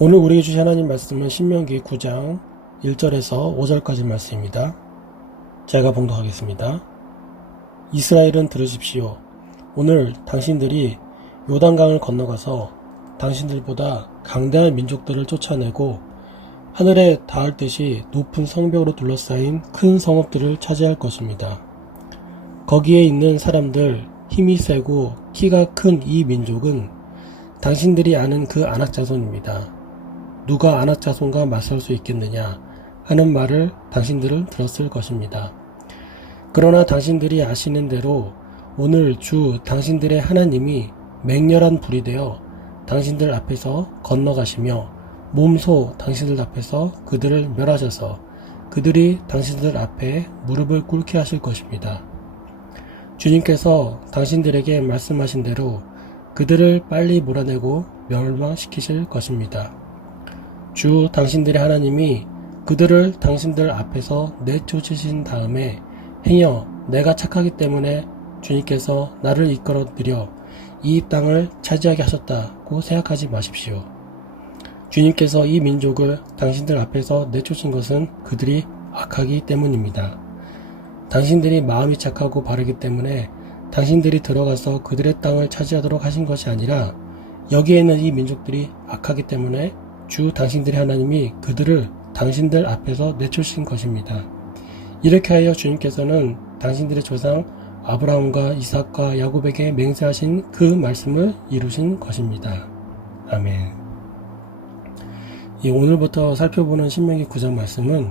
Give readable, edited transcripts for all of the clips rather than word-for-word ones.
오늘 우리에게 주신 하나님 말씀은 신명기 9장 1절에서 5절까지 말씀입니다. 제가 봉독하겠습니다. 이스라엘은 들으십시오. 오늘 당신들이 요단강을 건너가서 당신들보다 강대한 민족들을 쫓아내고 하늘에 닿을 듯이 높은 성벽으로 둘러싸인 큰 성읍들을 차지할 것입니다. 거기에 있는 사람들, 힘이 세고 키가 큰 이 민족은 당신들이 아는 그 아낙 자손입니다. 누가 아낙 자손과 맞설 수 있겠느냐 하는 말을 당신들은 들었을 것입니다. 그러나 당신들이 아시는 대로 오늘 주 당신들의 하나님이 맹렬한 불이 되어 당신들 앞에서 건너가시며 몸소 당신들 앞에서 그들을 멸하셔서 그들이 당신들 앞에 무릎을 꿇게 하실 것입니다. 주님께서 당신들에게 말씀하신 대로 그들을 빨리 몰아내고 멸망시키실 것입니다. 주 당신들의 하나님이 그들을 당신들 앞에서 내쫓으신 다음에 행여 내가 착하기 때문에 주님께서 나를 이끌어들여 이 땅을 차지하게 하셨다고 생각하지 마십시오. 주님께서 이 민족을 당신들 앞에서 내쫓은 것은 그들이 악하기 때문입니다. 당신들이 마음이 착하고 바르기 때문에 당신들이 들어가서 그들의 땅을 차지하도록 하신 것이 아니라 여기에 있는 이 민족들이 악하기 때문에 주 당신들의 하나님이 그들을 당신들 앞에서 내쫓으신 것입니다. 이렇게 하여 주님께서는 당신들의 조상 아브라함과 이삭과 야곱에게 맹세하신 그 말씀을 이루신 것입니다. 아멘. 오늘부터 살펴보는 신명기 9장 말씀은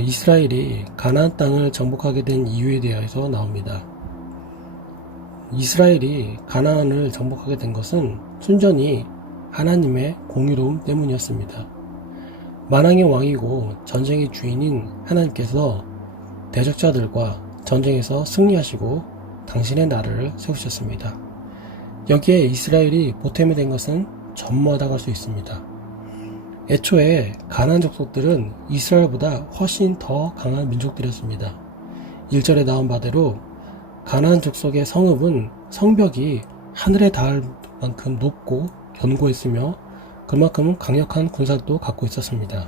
이스라엘이 가나안 땅을 정복하게 된 이유에 대해서 나옵니다. 이스라엘이 가나안을 정복하게 된 것은 순전히 하나님의 공의로움 때문이었습니다. 만왕의 왕이고 전쟁의 주인인 하나님께서 대적자들과 전쟁에서 승리하시고 당신의 나라를 세우셨습니다. 여기에 이스라엘이 보탬이 된 것은 전무하다고 할 수 있습니다. 애초에 가나안 족속들은 이스라엘보다 훨씬 더 강한 민족들이었습니다. 1절에 나온 바대로 가나안 족속의 성읍은 성벽이 하늘에 닿을 만큼 높고 견고했으며 그만큼 강력한 군사도 갖고 있었습니다.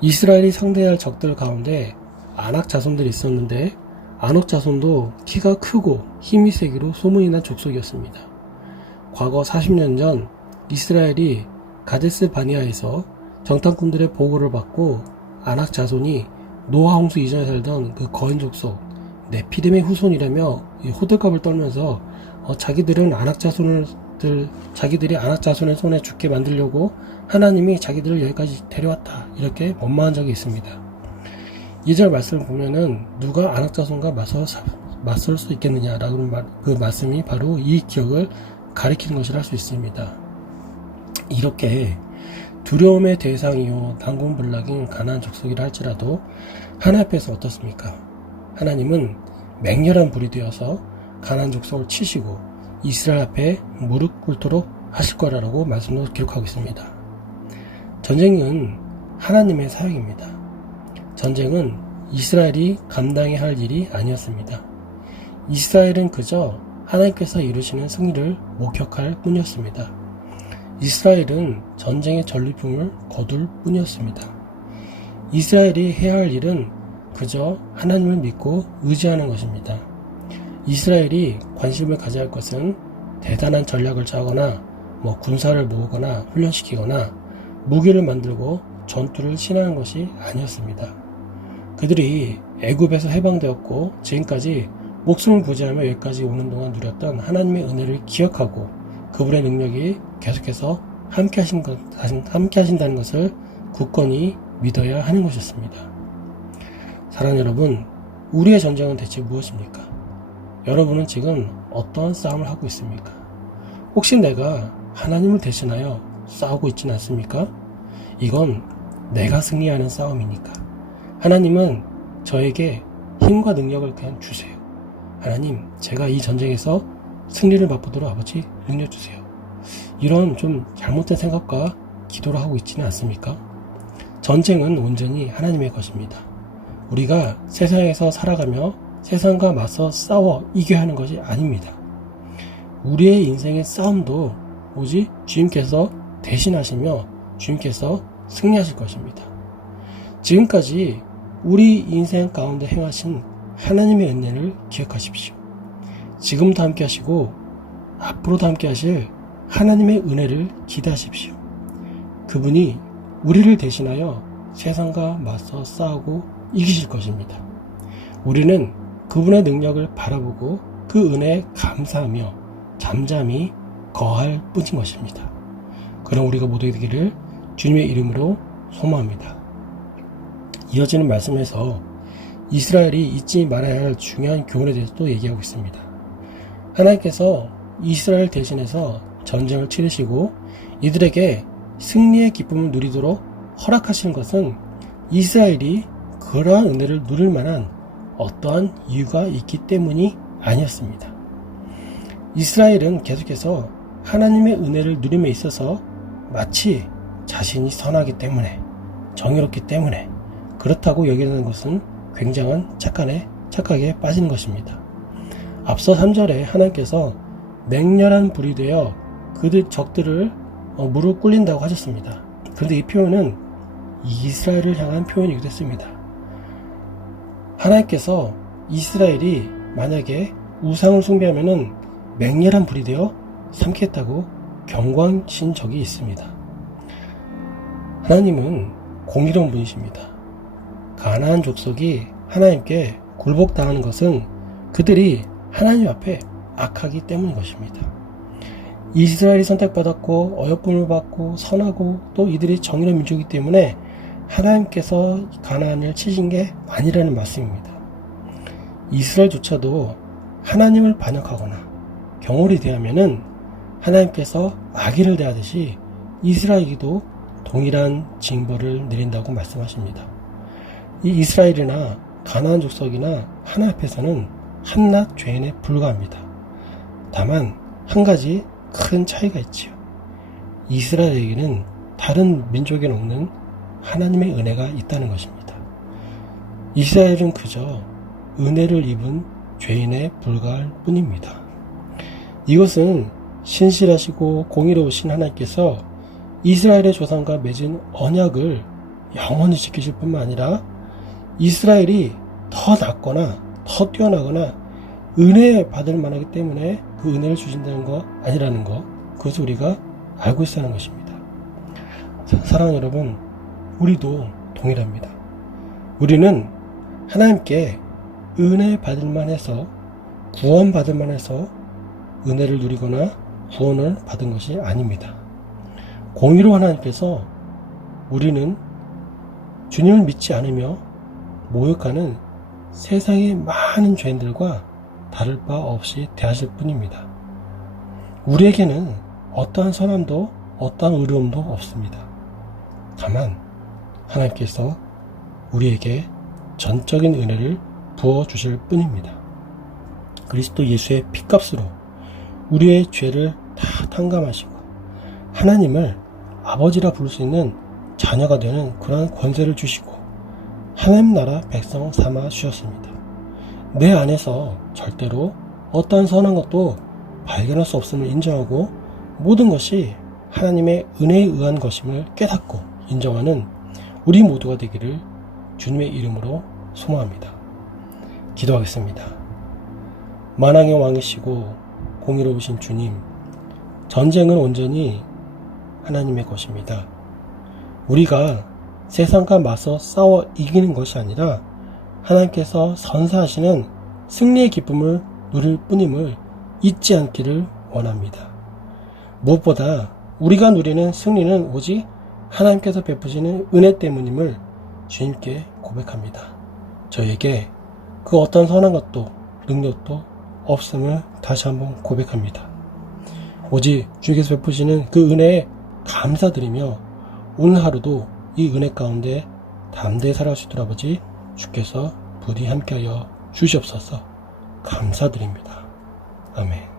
이스라엘이 상대할 적들 가운데 아낙 자손들이 있었는데 아낙 자손도 키가 크고 힘이 세기로 소문이 난 족속이었습니다. 과거 40년 전 이스라엘이 가데스 바니아에서 정탐꾼들의 보고를 받고 아낙 자손이 노아 홍수 이전에 살던 그 거인 족속 네피림의 후손이라며 호들갑을 떨면서 자기들이 아낙 자손의 손에 죽게 만들려고 하나님이 자기들을 여기까지 데려왔다 이렇게 원망한 적이 있습니다. 2절 말씀을 보면은 누가 아낙 자손과 맞설 수 있겠느냐라는 그 말씀이 바로 이 기억을 가리키는 것이라 할 수 있습니다. 이렇게 두려움의 대상이요 난공불락인 가나안 족속이라 할지라도 하나님 앞에서 어떻습니까? 하나님은 맹렬한 불이 되어서 가나안 족속을 치시고 이스라엘 앞에 무릎 꿇도록 하실 거라고 말씀으로 기록하고 있습니다. 전쟁은 하나님의 사역입니다. 전쟁은 이스라엘이 감당해야 할 일이 아니었습니다. 이스라엘은 그저 하나님께서 이루시는 승리를 목격할 뿐이었습니다. 이스라엘은 전쟁의 전리품을 거둘 뿐이었습니다. 이스라엘이 해야 할 일은 그저 하나님을 믿고 의지하는 것입니다. 이스라엘이 관심을 가져야 할 것은 대단한 전략을 짜거나 군사를 모으거나 훈련시키거나 무기를 만들고 전투를 신하는 것이 아니었습니다. 그들이 애굽에서 해방되었고 지금까지 목숨을 부지하며 여기까지 오는 동안 누렸던 하나님의 은혜를 기억하고 그분의 능력이 계속해서 함께 하신다는 것을 굳건히 믿어야 하는 것이었습니다. 사랑하는 여러분, 우리의 전쟁은 대체 무엇입니까? 여러분은 지금 어떠한 싸움을 하고 있습니까? 혹시 내가 하나님을 대신하여 싸우고 있지는 않습니까? 이건 내가 승리하는 싸움이니까. 하나님은 저에게 힘과 능력을 그냥 주세요. 하나님, 제가 이 전쟁에서 승리를 맛보도록 아버지 능력 주세요. 이런 좀 잘못된 생각과 기도를 하고 있지는 않습니까? 전쟁은 온전히 하나님의 것입니다. 우리가 세상에서 살아가며 세상과 맞서 싸워 이겨야 하는 것이 아닙니다. 우리의 인생의 싸움도 오직 주님께서 대신하시며 주님께서 승리하실 것입니다. 지금까지 우리 인생 가운데 행하신 하나님의 은혜를 기억하십시오. 지금도 함께 하시고 앞으로도 함께 하실 하나님의 은혜를 기대하십시오. 그분이 우리를 대신하여 세상과 맞서 싸우고 이기실 것입니다. 우리는 그분의 능력을 바라보고 그 은혜에 감사하며 잠잠히 거할 뿐인 것입니다. 그럼 우리가 모두 되기를 주님의 이름으로 소망합니다. 이어지는 말씀에서 이스라엘이 잊지 말아야 할 중요한 교훈에 대해서도 얘기하고 있습니다. 하나님께서 이스라엘 대신해서 전쟁을 치르시고 이들에게 승리의 기쁨을 누리도록 허락하시는 것은 이스라엘이 그러한 은혜를 누릴 만한 어떠한 이유가 있기 때문이 아니었습니다. 이스라엘은 계속해서 하나님의 은혜를 누림에 있어서 마치 자신이 선하기 때문에, 정의롭기 때문에 그렇다고 여기는 것은 굉장한 착각에 빠지는 것입니다. 앞서 3절에 하나님께서 맹렬한 불이 되어 그들 적들을 무릎 꿇린다고 하셨습니다. 그런데 이 표현은 이스라엘을 향한 표현이기도 했습니다. 하나님께서 이스라엘이 만약에 우상을 숭배하면은 맹렬한 불이 되어 삼키겠다고 경고하신 적이 있습니다. 하나님은 공의로운 분이십니다. 가나안 족속이 하나님께 굴복당하는 것은 그들이 하나님 앞에 악하기 때문인 것입니다. 이스라엘이 선택받았고 어여쁨을 받고 선하고 또 이들이 정의로운 민족이기 때문에 하나님께서 가나안을 치신 게 아니라는 말씀입니다. 이스라엘조차도 하나님을 반역하거나 경홀히 대하면은 하나님께서 악인을 대하듯이 이스라엘에게도 동일한 징벌을 내린다고 말씀하십니다. 이 이스라엘이나 가나안 족속이나 하나님 앞에서는 한낱 죄인에 불과합니다. 다만 한 가지 큰 차이가 있지요. 이스라엘에게는 다른 민족에는 없는 하나님의 은혜가 있다는 것입니다. 이스라엘은 그저 은혜를 입은 죄인에 불과할 뿐입니다. 이것은 신실하시고 공의로우신 하나님께서 이스라엘의 조상과 맺은 언약을 영원히 지키실 뿐만 아니라 이스라엘이 더 낫거나 더 뛰어나거나 은혜 받을 만하기 때문에 그 은혜를 주신다는 거 아니라는 거, 그것을 우리가 알고 있어야 하는 것입니다. 사랑하는 여러분, 우리도 동일합니다. 우리는 하나님께 은혜 받을 만해서, 구원 받을 만해서 은혜를 누리거나 구원을 받은 것이 아닙니다. 공의로 하나님께서 우리는 주님을 믿지 않으며 모욕하는 세상의 많은 죄인들과 다를 바 없이 대하실 뿐입니다. 우리에게는 어떠한 선함도 어떠한 의로움도 없습니다. 다만 하나님께서 우리에게 전적인 은혜를 부어주실 뿐입니다. 그리스도 예수의 피값으로 우리의 죄를 다 탕감하시고 하나님을 아버지라 부를 수 있는 자녀가 되는 그러한 권세를 주시고 하나님 나라 백성 삼아 주셨습니다. 내 안에서 절대로 어떠한 선한 것도 발견할 수 없음을 인정하고 모든 것이 하나님의 은혜에 의한 것임을 깨닫고 인정하는 우리 모두가 되기를 주님의 이름으로 소망합니다. 기도하겠습니다. 만왕의 왕이시고 공의로우신 주님, 전쟁은 온전히 하나님의 것입니다. 우리가 세상과 맞서 싸워 이기는 것이 아니라 하나님께서 선사하시는 승리의 기쁨을 누릴 뿐임을 잊지 않기를 원합니다. 무엇보다 우리가 누리는 승리는 오직 하나님께서 베푸시는 은혜 때문임을 주님께 고백합니다. 저에게 그 어떤 선한 것도 능력도 없음을 다시 한번 고백합니다. 오직 주님께서 베푸시는 그 은혜에 감사드리며 오늘 하루도 이 은혜 가운데 담대히 살아갈 수 있도록 아버지 주께서 부디 함께하여 주시옵소서. 감사드립니다. 아멘.